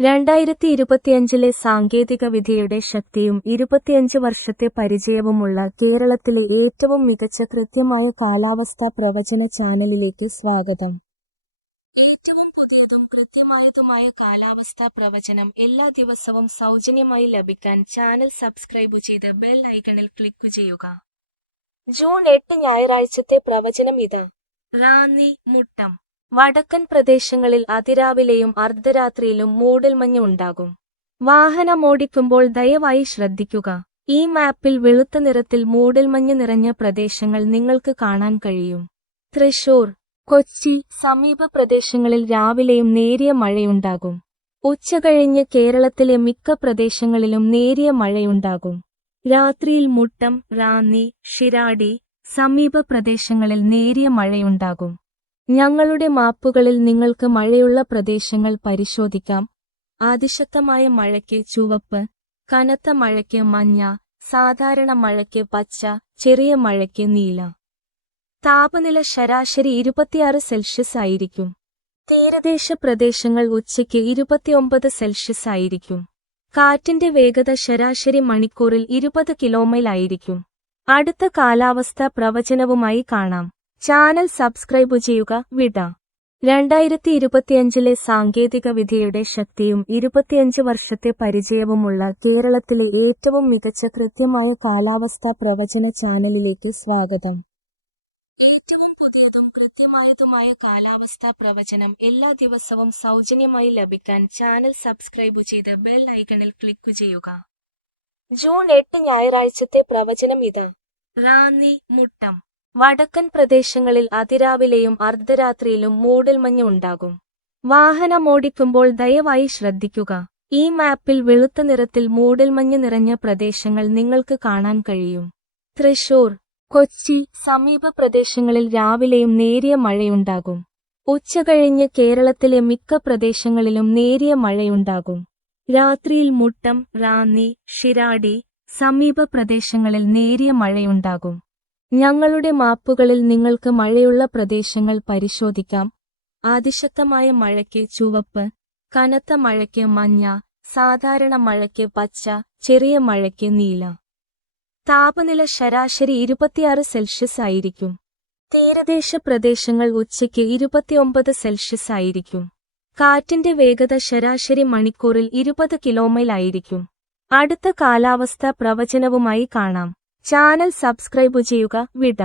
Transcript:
2025 സാങ്കേതികവിദ്യയുടെ ശക്തിയും 25 വർഷത്തെ പരിചയവുമുള്ള കേരളത്തിലെ ഏറ്റവും മികച്ച കൃത്യമായ കാലാവസ്ഥാ പ്രവചന ചാനലിലേക്ക് സ്വാഗതം. ഏറ്റവും പുതിയതും കൃത്യമായതുമായ കാലാവസ്ഥാ പ്രവചനം എല്ലാ ദിവസവും സൗജന്യമായി ലഭിക്കാൻ ചാനൽ സബ്സ്ക്രൈബ് ചെയ്ത് ബെൽ ഐക്കണിൽ ക്ലിക്ക് ചെയ്യുക. ജൂൺ 8 ഞായറാഴ്ചത്തെ പ്രവചനം ഇതാ. റാന്നി മുട്ടം. വടക്കൻ പ്രദേശങ്ങളിൽ അതിരാവിലെയും അർദ്ധരാത്രിയിലും മൂടൽമഞ്ഞ് ഉണ്ടാകും. വാഹനമോടിക്കുമ്പോൾ ദയവായി ശ്രദ്ധിക്കുക. ഈ മാപ്പിൽ വെളുത്ത നിറത്തിൽ മൂടൽമഞ്ഞ് നിറഞ്ഞ പ്രദേശങ്ങൾ നിങ്ങൾക്ക് കാണാൻ കഴിയും. തൃശൂർ, കൊച്ചി സമീപ പ്രദേശങ്ങളിൽ രാവിലെയും നേരിയ മഴയുണ്ടാകും. ഉച്ചകഴിഞ്ഞ് കേരളത്തിലെ മിക്ക പ്രദേശങ്ങളിലും നേരിയ മഴയുണ്ടാകും. രാത്രിയിൽ മുട്ടം, റാന്നി, ഷിരാടി സമീപ പ്രദേശങ്ങളിൽ നേരിയ മഴയുണ്ടാകും. ഞങ്ങളുടെ മാപ്പുകളിൽ നിങ്ങൾക്ക് മഴയുള്ള പ്രദേശങ്ങൾ പരിശോധിക്കാം. അതിശക്തമായ മഴയ്ക്ക് ചുവപ്പ്, കനത്ത മഴയ്ക്ക് മഞ്ഞ, സാധാരണ മഴയ്ക്ക് പച്ച, ചെറിയ മഴയ്ക്ക് നീല. താപനില ശരാശരി 26 സെൽഷ്യസ് ആയിരിക്കും. തീരദേശ പ്രദേശങ്ങൾ ഉച്ചയ്ക്ക് 29 സെൽഷ്യസ് ആയിരിക്കും. കാറ്റിന്റെ വേഗത ശരാശരി മണിക്കൂറിൽ 20 കിലോമൈൽ ആയിരിക്കും. അടുത്ത കാലാവസ്ഥാ പ്രവചനവുമായി കാണാം. ചാനൽ സബ്സ്ക്രൈബ് ചെയ്യുക. വിട. 2025 സാങ്കേതികവിദ്യയുടെ ശക്തിയും 25 വർഷത്തെ പരിചയവുമുള്ള കേരളത്തിലെ ഏറ്റവും മികച്ച കൃത്യമായ കാലാവസ്ഥാ പ്രവചന ചാനലിലേക്ക് സ്വാഗതം. ഏറ്റവും പുതിയതും കൃത്യമായതുമായ കാലാവസ്ഥാ പ്രവചനം എല്ലാ ദിവസവും സൗജന്യമായി ലഭിക്കാൻ ചാനൽ സബ്സ്ക്രൈബ് ചെയ്ത് ബെൽ ഐക്കണിൽ ക്ലിക്ക് ചെയ്യുക. ജൂൺ 8 ഞായറാഴ്ചത്തെ പ്രവചനം ഇതാ. റാന്നി മുട്ടം. വടക്കൻ പ്രദേശങ്ങളിൽ അതിരാവിലെയും അർദ്ധരാത്രിയിലും മൂടൽമഞ്ഞ് ഉണ്ടാകും. വാഹനമോടിക്കുമ്പോൾ ദയവായി ശ്രദ്ധിക്കുക. ഈ മാപ്പിൽ വെളുത്ത നിറത്തിൽ മൂടൽമഞ്ഞ് നിറഞ്ഞ പ്രദേശങ്ങൾ നിങ്ങൾക്ക് കാണാൻ കഴിയും. തൃശൂർ, കൊച്ചി സമീപ പ്രദേശങ്ങളിൽ രാവിലെയും നേരിയ മഴയുണ്ടാകും. ഉച്ചകഴിഞ്ഞ് കേരളത്തിലെ മിക്ക പ്രദേശങ്ങളിലും നേരിയ മഴയുണ്ടാകും. രാത്രിയിൽ മുട്ടം, റാന്നി, ഷിരാടി സമീപ പ്രദേശങ്ങളിൽ നേരിയ മഴയുണ്ടാകും. ഞങ്ങളുടെ മാപ്പുകളിൽ നിങ്ങൾക്ക് മഴയുള്ള പ്രദേശങ്ങൾ പരിശോധിക്കാം. അതിശക്തമായ മഴയ്ക്ക് ചുവപ്പ്, കനത്ത മഴയ്ക്ക് മഞ്ഞ, സാധാരണ മഴയ്ക്ക് പച്ച, ചെറിയ മഴയ്ക്ക് നീല. താപനില ശരാശരി 26 സെൽഷ്യസ് ആയിരിക്കും. തീരദേശ പ്രദേശങ്ങൾ ഉച്ചയ്ക്ക് 29 സെൽഷ്യസ് ആയിരിക്കും. കാറ്റിന്റെ വേഗത ശരാശരി മണിക്കൂറിൽ 20 കിലോമൈൽ ആയിരിക്കും. അടുത്ത കാലാവസ്ഥാ പ്രവചനവുമായി കാണാം. ചാനൽ സബ്സ്ക്രൈബ് ചെയ്യുക. വിട.